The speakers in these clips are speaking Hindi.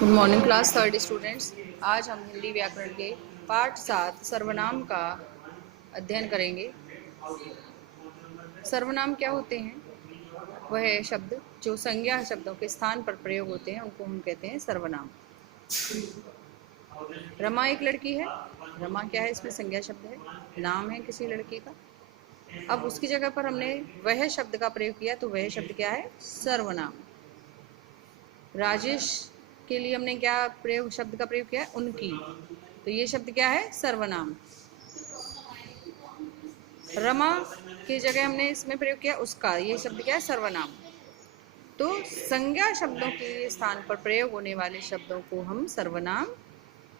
Good morning class third students. आज हम हिंदी व्याकरण के पाठ 7 सर्वनाम का अध्ययन करेंगे। सर्वनाम क्या होते हैं? वह शब्द जो संज्ञा शब्दों के स्थान पर प्रयोग होते हैं उनको हम कहते हैं सर्वनाम। रमा एक लड़की है। रमा क्या है? इसमें संज्ञा शब्द है, नाम है किसी लड़की का। अब उसकी जगह पर हमने वह शब्द का प्रयोग किया तो वह शब्द क्या है? सर्वनाम। राजेश के लिए हमने क्या प्रयोग शब्द का प्रयोग किया? उनकी। तो ये शब्द क्या है? सर्वनाम। रमा की जगह हमने इसमें प्रयोग किया उसका। ये शब्द क्या है? सर्वनाम। तो संज्ञा शब्दों के स्थान पर प्रयोग होने वाले शब्दों को हम सर्वनाम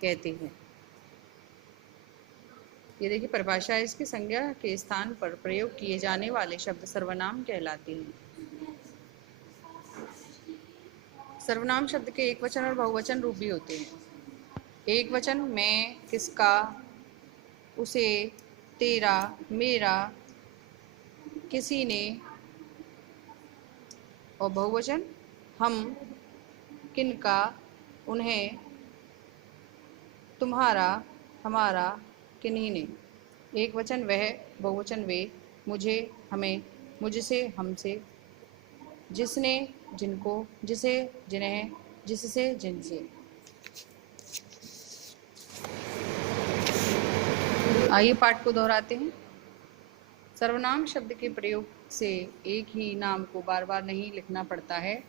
कहते हैं। ये देखिए परिभाषा है इसकी। संज्ञा के स्थान पर प्रयोग किए जाने वाले शब्द सर्वनाम कहलाते हैं। सर्वनाम शब्द के एक वचन और बहुवचन रूप भी होते हैं। एक वचन मैं, किसका, उसे, तेरा, मेरा, किसी ने, और बहुवचन हम, किनका, उन्हें, तुम्हारा, हमारा, किन्हीं ने। एक वचन वह, बहुवचन वे, मुझे, हमें, मुझसे, हमसे, जिसने, जिनको, जिसे, जिन्हें, जिससे, जिनसे। आइए पाठ को दोहराते हैं। सर्वनाम शब्द के प्रयोग से एक ही नाम को बार बार नहीं लिखना पड़ता है।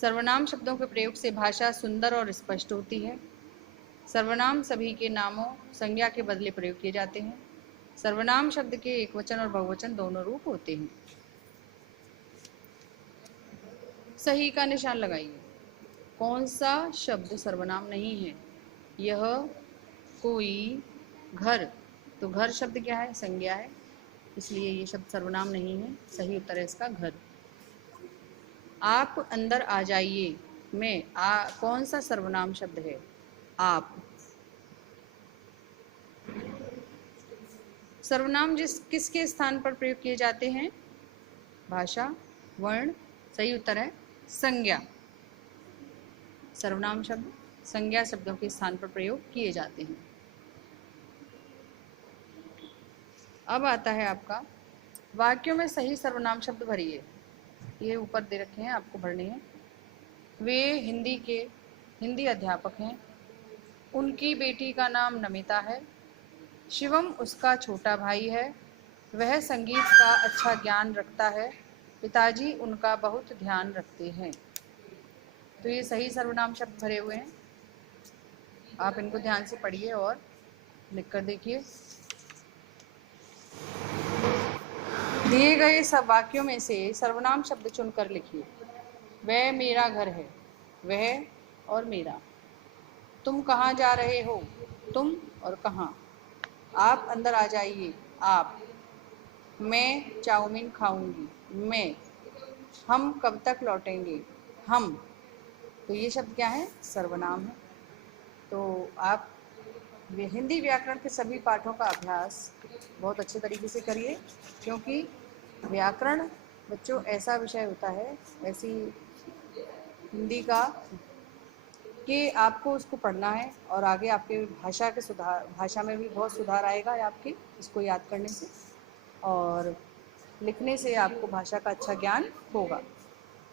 सर्वनाम शब्दों के प्रयोग से भाषा सुंदर और स्पष्ट होती है। सर्वनाम सभी के नामों, संज्ञा के बदले प्रयोग किए जाते हैं। सर्वनाम शब्द के एक वचन और बहुवचन दोनों रूप होते हैं। सही का निशान लगाइए। कौन सा शब्द सर्वनाम नहीं है? यह, कोई, घर। तो घर शब्द क्या है? संज्ञा है, इसलिए ये शब्द सर्वनाम नहीं है। सही उत्तर है इसका घर। आप अंदर आ जाइए में कौन सा सर्वनाम शब्द है? आप। सर्वनाम किसके स्थान पर प्रयोग किए जाते हैं? भाषा, वर्ण। सही उत्तर है संज्ञा। सर्वनाम शब्द संज्ञा शब्दों के स्थान पर प्रयोग किए जाते हैं। अब आता है आपका वाक्यों में सही सर्वनाम शब्द भरिए। ये ऊपर दे रखे हैं, आपको भरने हैं। वे हिंदी अध्यापक हैं। उनकी बेटी का नाम नमिता है। शिवम उसका छोटा भाई है। वह संगीत का अच्छा ज्ञान रखता है। पिताजी उनका बहुत ध्यान रखते हैं। तो ये सही सर्वनाम शब्द भरे हुए हैं। आप इनको ध्यान से पढ़िए और लिख कर देखिए। दिए गए सब वाक्यों में से सर्वनाम शब्द चुनकर लिखिए। वह मेरा घर है। वह और मेरा। तुम कहाँ जा रहे हो? तुम और कहाँ। आप अंदर आ जाइए। आप। मैं चाउमीन खाऊंगी। मैं। हम कब तक लौटेंगे? हम। तो ये शब्द क्या है? सर्वनाम है। तो आप हिंदी व्याकरण के सभी पाठों का अभ्यास बहुत अच्छे तरीके से करिए, क्योंकि व्याकरण बच्चों ऐसा विषय होता है, ऐसी हिंदी का, कि आपको उसको पढ़ना है और आगे आपके भाषा में भी बहुत सुधार आएगा आपके इसको याद करने से, और लिखने से आपको भाषा का अच्छा ज्ञान होगा।